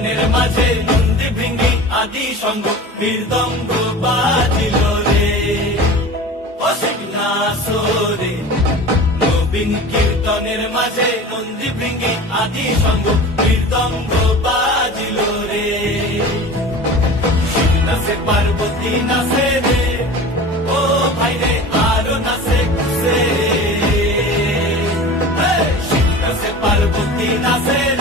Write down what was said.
কীর্তনের মাঝে নন্দী ভৃঙ্গি আদি সঙ্গ মৃদঙ্গ বাজিল রে ও শিবনাসরে নবীন কীর্তনের মাঝে নন্দী ভৃঙ্গি আদি সঙ্গ মৃদঙ্গ বাজিল রে শিব নাচে পার্বতী নাচে রে ও ভাই রে আরো নাচে কুসে শিব নাচে পার্বতী নাচে